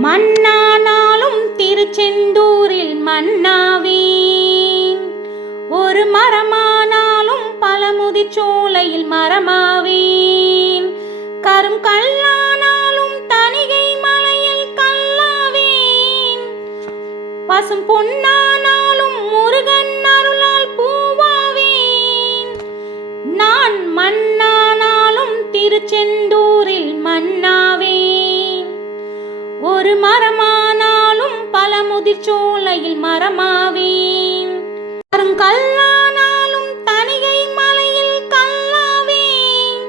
மண்ணானாலும் திருச்செந்தூரில் மன்னாவேன். ஒரு மரமானாலும் பழமுதிர் சோலையில் மரமாவேன். கரும் கல்லானாலும் தனிகை மலையில் கல்லாவேன். பசும் பொன்னா ஒரு மரமானாலும் பல முதிர்ச்சோலையில் மரமாவேன். கல்லானாலும் தனியை மலையில் கல்லாவேன்.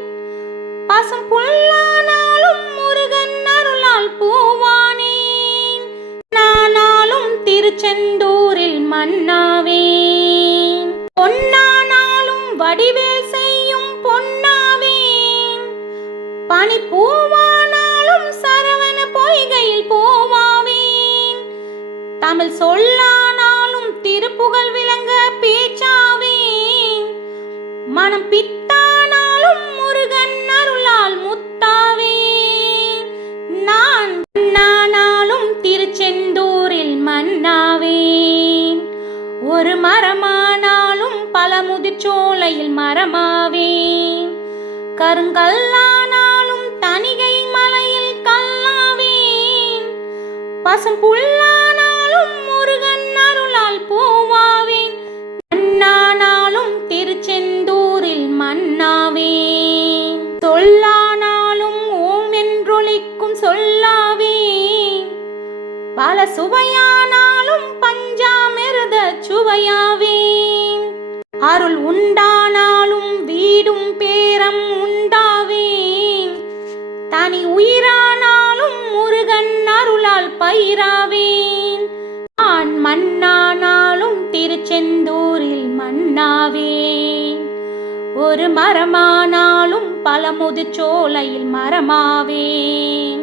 பசும் புல்லானாலும் முருகன் அருளால் பூவானேன். நானாலும் திருச்செந்தூரில் மன்னாவேன். பொன்னானாலும் வடிவேல் செய்யும் பொன்னாவேன். பனி பூவா தமிழ் சொல்லானாலும் திருப்புகழ் விளங்க பேச்சாவேன் மனம் பித்தானாலும் முருகன் அருளால் முத்தாவேன் நான் நானாலும் திருச்செந்தூரில் மன்னாவேன் ஒரு மரமானாலும் பலமுதிச்சோலையில் மரமாவேன் கருங்கல்லானாலும் தனிகை மலையில் கல்லாவேன் பசும் புல்லா பல சுவையானாலும் பஞ்சாமிருத சுவையாவேன் அருள் உண்டானாலும் வீடும் பேரம் உண்டாவேன் தனி உயிரானாலும் முருகன் அருளால் பயிராவேன் ஆண் மண்ணானாலும் திருச்செந்தூரில் மண்ணாவேன் ஒரு மரமானாலும் பல சோலையில் மரமாவேன்